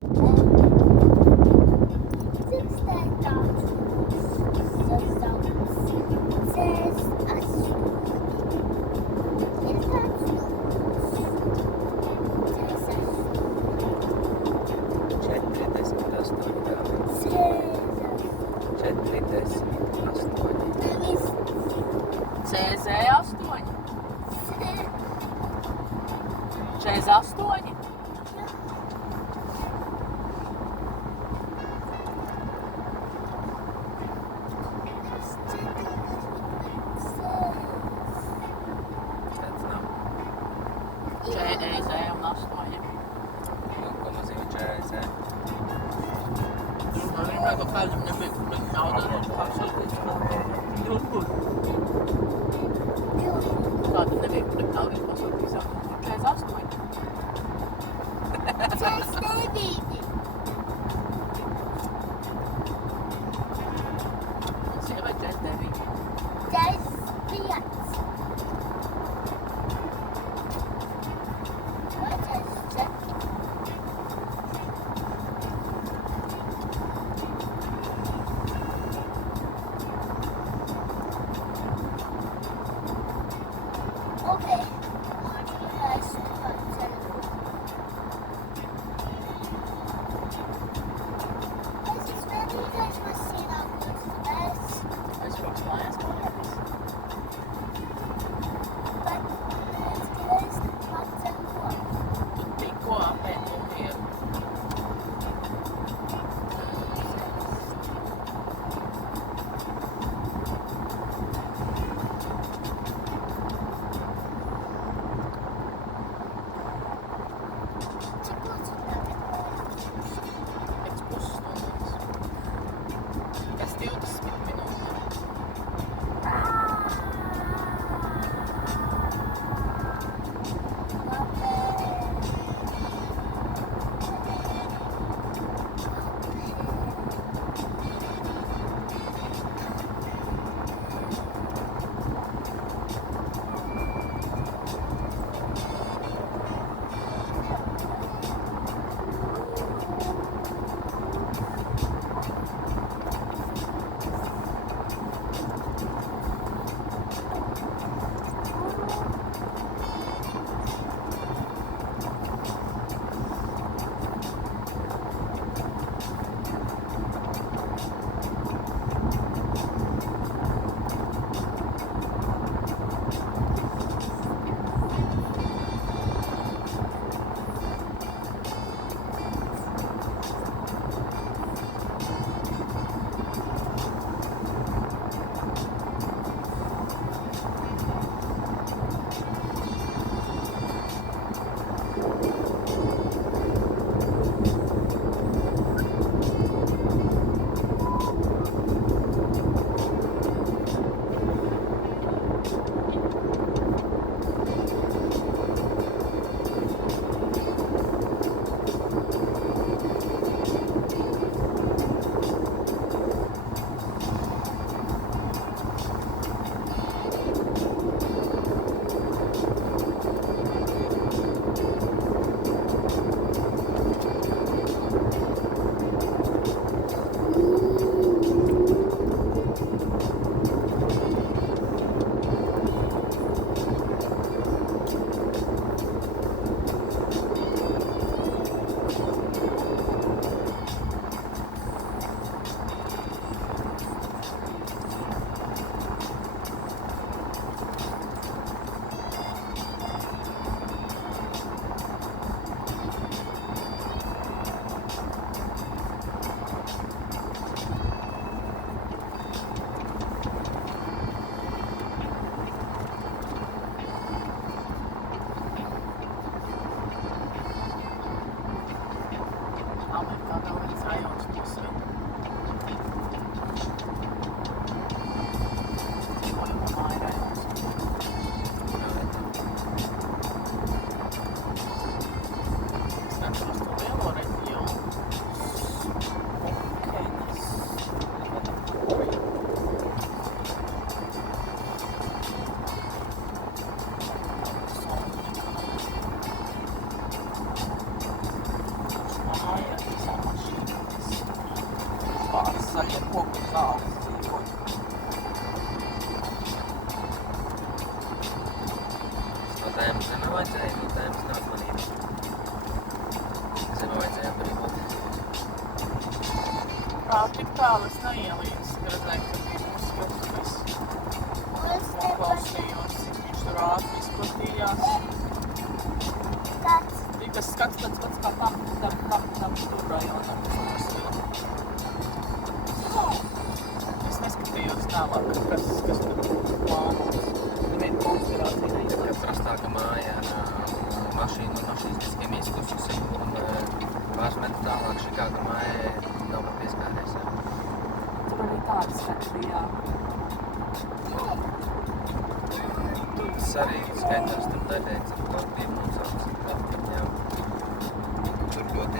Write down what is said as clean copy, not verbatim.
48. Reizēm 8. Como assim, reizē? Nu, vienmēr kaut kādam nebija naudas, pasūtīt drusku. Kādu nebija naudas pasūtīt savu 48. 49. Sievai 49. 45. Okay. tik tālu es neielīdzu, ka redzēju, ka bija mūsu filmas. Noklausījos, viņš tur ātri izplatījās. Bija tas skats tāds pats kā tam tur rajonam. Es neskatījos tālāk, kas tur plānos. Nevienu konspirāciju neizskatījos. Kad prastāka māja ar mašīnu un mašīnas diskiem izkususi un pāris metru tālāk Čikāga mājai nav pat pieskāries. Tur arī tāds skats bija. Tas arī skaitās tur nedēļas, tur kaut 2 minūtes. Jā. Tur ļoti